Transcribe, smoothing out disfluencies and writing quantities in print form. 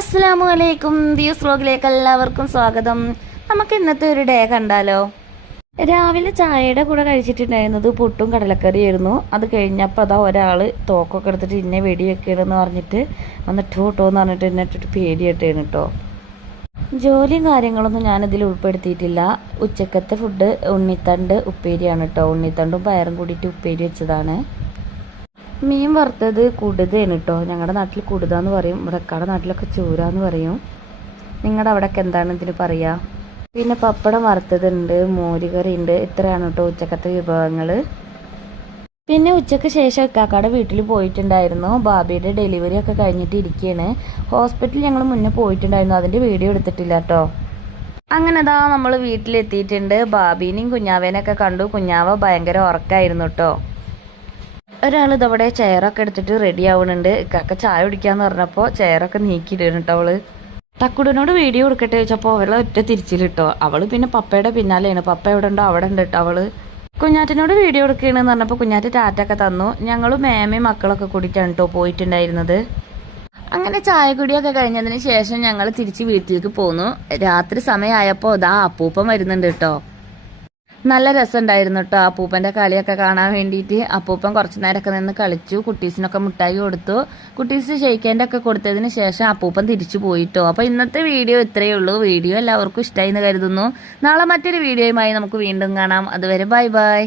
അസ്സലാമു അലൈക്കും. ദിയൂസ് വ്ലോഗിലേക്ക് എല്ലാവർക്കും സ്വാഗതം. നമുക്ക് ഇന്നത്തെ ഒരു ഡേ കണ്ടാലോ. രാവിലെ ചായയുടെ കൂടെ കഴിച്ചിട്ടുണ്ടായിരുന്നത് പുട്ടും കടലക്കറിയായിരുന്നു. അത് കഴിഞ്ഞപ്പോൾ അതാ ഒരാൾ തോക്കൊക്കെ എടുത്തിട്ട് ഇന്നെ വെടി വെക്കണമെന്ന് പറഞ്ഞിട്ട് വന്നിട്ട് കേട്ടോ എന്ന് പറഞ്ഞിട്ട് എന്നെ ഇട്ടിട്ട് പേടിയിട്ടാണ് കേട്ടോ. ജോലിയും കാര്യങ്ങളൊന്നും ഞാനിതിൽ ഉൾപ്പെടുത്തിയിട്ടില്ല. ഉച്ചക്കത്തെ ഫുഡ് ഉണ്ണിത്തണ്ട് ഉപ്പേരിയാണ് കേട്ടോ. ഉണ്ണിത്തണ്ടും പയറും കൂടിയിട്ട് ഉപ്പേരി വെച്ചതാണ്. മീൻ വറുത്തത് കുടുതയാണ് കേട്ടോ. ഞങ്ങളുടെ നാട്ടിൽ കുടുതാന്ന് പറയും, ഇവിടെക്കാടെ നാട്ടിലൊക്കെ ചൂരാന്ന് പറയും. നിങ്ങളുടെ അവിടെയൊക്കെ എന്താണ് ഇതിന് പറയുക? പിന്നെ പപ്പടം വറുത്തതുണ്ട്, മോരുകറി ഉണ്ട്. ഇത്രയാണ് കേട്ടോ ഉച്ചക്കത്തെ വിഭവങ്ങൾ. പിന്നെ ഉച്ചയ്ക്ക് ശേഷം ഇക്കാക്കാടെ വീട്ടിൽ പോയിട്ടുണ്ടായിരുന്നു. ബാബിയുടെ ഡെലിവറി ഒക്കെ കഴിഞ്ഞിട്ട് ഇരിക്കുകയാണ്. ഹോസ്പിറ്റലിൽ ഞങ്ങൾ മുന്നേ പോയിട്ടുണ്ടായിരുന്നു, അതിൻ്റെ വീഡിയോ എടുത്തിട്ടില്ല കേട്ടോ. അങ്ങനെ ദാ നമ്മൾ വീട്ടിലെത്തിയിട്ടുണ്ട്. ബാബീനെയും കുഞ്ഞാവേനെയൊക്കെ കണ്ടു. കുഞ്ഞാവ ഭയങ്കര ഉറക്കമായിരുന്നു കേട്ടോ. ഒരാൾ ഇതവിടെ ചെയറൊക്കെ എടുത്തിട്ട് റെഡി ആവുന്നുണ്ട്. ഇക്കാക്ക ചായ കുടിക്കാന്ന് പറഞ്ഞപ്പോൾ ചെയറൊക്കെ നീക്കിയിടുന്നു കേട്ടോ. അവള് ടക്കുടിനോട് വീഡിയോ എടുക്കട്ടെ ചോദിച്ചപ്പോൾ അവളെ ഒറ്റ തിരിച്ചിലിട്ടോ. അവള് പിന്നെ പപ്പയുടെ പിന്നാലെയാണ്. പപ്പ എവിടെ ഉണ്ടോ അവിടെ ഉണ്ട് കേട്ടോ. അവള് കുഞ്ഞാറ്റിനോട് വീഡിയോ എടുക്കുകയാണെന്ന് പറഞ്ഞപ്പോൾ കുഞ്ഞാറ്റ് ടാറ്റൊക്കെ തന്നു. ഞങ്ങളും മേമയും മക്കളൊക്കെ കൂടിയിട്ടാണ് കേട്ടോ പോയിട്ടുണ്ടായിരുന്നത്. അങ്ങനെ ചായ കുടിയൊക്കെ കഴിഞ്ഞതിന് ശേഷം ഞങ്ങൾ തിരിച്ച് വീട്ടിലേക്ക് പോന്നു. രാത്രി സമയമായപ്പോൾ ഇതാ അപ്പൂപ്പൻ വരുന്നുണ്ട് കേട്ടോ. നല്ല രസമുണ്ടായിരുന്നു കേട്ടോ അപ്പൂപ്പൻ്റെ കളിയൊക്കെ കാണാൻ വേണ്ടിയിട്ട്. അപ്പൂപ്പൻ കുറച്ച് നേരമൊക്കെ നിന്ന് കളിച്ചു. കുട്ടീസിനൊക്കെ മിഠായി കൊടുത്തു. കുട്ടീസ് ഷെയ്ക്കേൻ്റെ ഒക്കെ കൊടുത്തതിന് ശേഷം അപ്പൂപ്പൻ തിരിച്ചു പോയിട്ടോ. അപ്പോൾ ഇന്നത്തെ വീഡിയോ ഇത്രയേ ഉള്ളൂ. വീഡിയോ എല്ലാവർക്കും ഇഷ്ടമായി എന്ന് കരുതുന്നു. നാളെ മറ്റൊരു വീഡിയോയുമായി നമുക്ക് വീണ്ടും കാണാം. അതുവരെ ബൈ ബൈ.